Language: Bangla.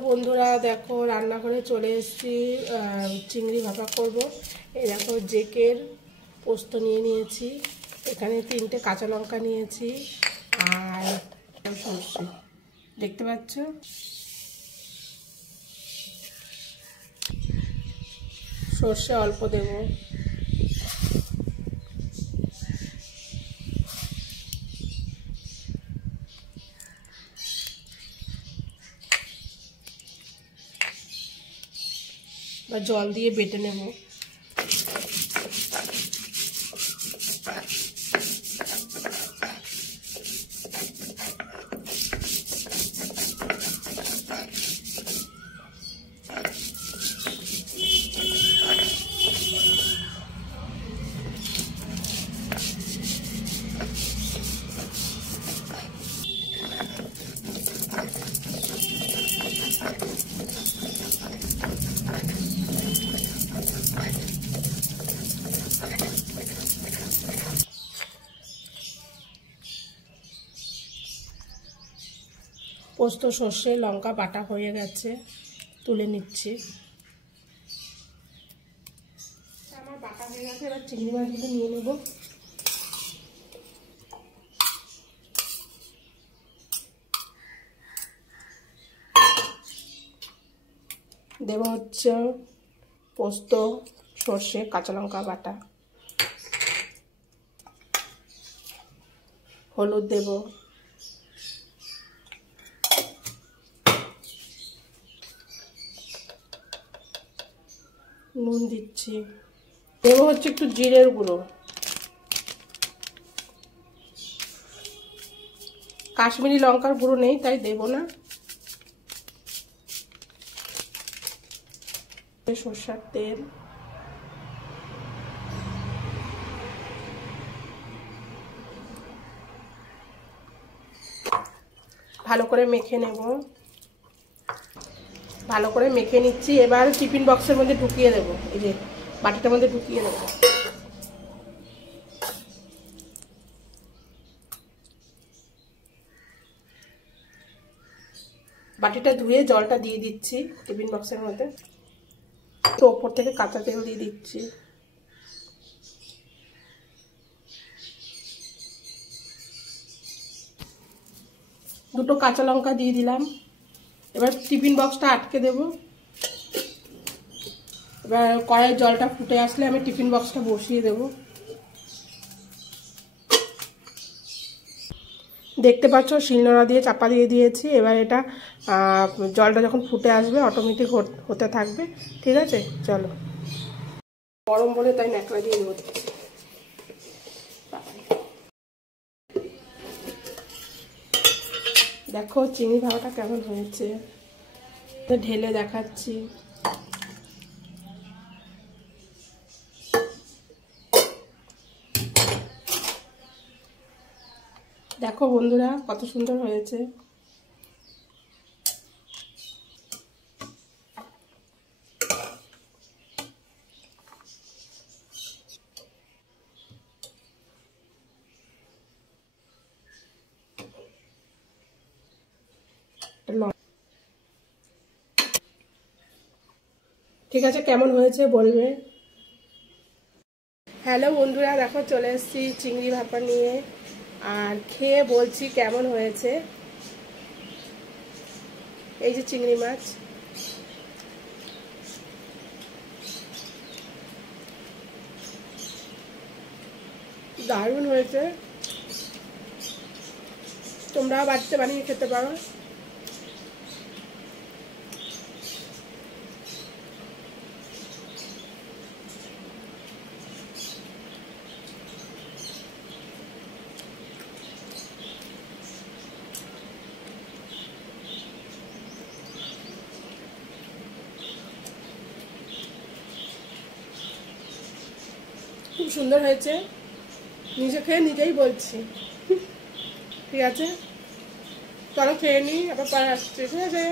বন্ধুরা দেখো রান্নাঘরে চলে এসেছি, চিংড়ি ভাপা করব। এই দেখো জেকের পোস্ত নিয়ে নিয়েছি, এখানে 3টে কাঁচা লঙ্কা নিয়েছি আর সরষে দেখতে পাচ্ছ। সরষে অল্প দেব, বা জল দিয়ে বেটে নেব। পোস্ত সর্ষে লঙ্কা বাটা হয়ে গেছে, তুলে নিচ্ছি। আমার বাটা হয়ে গেছে, এবার চিংড়ি মাছগুলো নিয়ে নেব। দেব হচ্ছে পোস্ত সর্ষে কাঁচা লঙ্কা বাটা, হলুদ দেব, নুন দিচ্ছি, দেব হচ্ছে একটু জিরের গুঁড়ো, কাশ্মীরি লঙ্কার গুঁড়ো নেই তাই দেব না। সরষের তেল, ভালো করে মেখে নেব। ভালো করে মেখে নিচ্ছি, এবার টিফিন বক্সের মধ্যে ঢুকিয়ে দেব। এই যে বাটিটার মধ্যে ঢুকিয়ে দেব। বাটিটা ধুয়ে জলটা দিয়ে দিচ্ছি টিফিন বক্সের মধ্যে, তো ওপর থেকে কাঁচা তেল দিয়ে দিচ্ছি। দুটো কাঁচা লঙ্কা দিয়ে দিলাম। এবার টিফিন বক্সটা আটকে দেব। এবার কড়াইয়ের জলটা ফুটে আসলে আমি টিফিন বক্সটা বসিয়ে দেব। দেখতে পাচ্ছ শিলনোড়া দিয়ে চাপা দিয়ে দিয়েছি। এবার এটা জলটা যখন ফুটে আসবে অটোমেটিক হতে থাকবে। ঠিক আছে, চলো। গরম বলে তাই ন্যাকড়া দিয়ে ধরছি। দেখো চিংড়ি ভাপাটা কেমন হয়েছে, ঢেলে দেখাচ্ছি। দেখো বন্ধুরা কত সুন্দর হয়েছে। ঠিক আছে, কেমন হয়েছে বলবে। হ্যালো বন্ধুরা, দেখো চলে এসেছি চিংড়ি ভাপা নিয়ে, আর খেয়ে বলছি কেমন হয়েছে। এই যে চিংড়ি মাছ, দারুণ হয়েছে। তোমরাও বাড়িতে বানিয়ে খেতে পারো। খুব সুন্দর হয়েছে, নিজে খেয়ে নিজেই বলছি। ঠিক আছে, চলো খেয়ে নিই, আবার পরে আসছি। ঠিক আছে।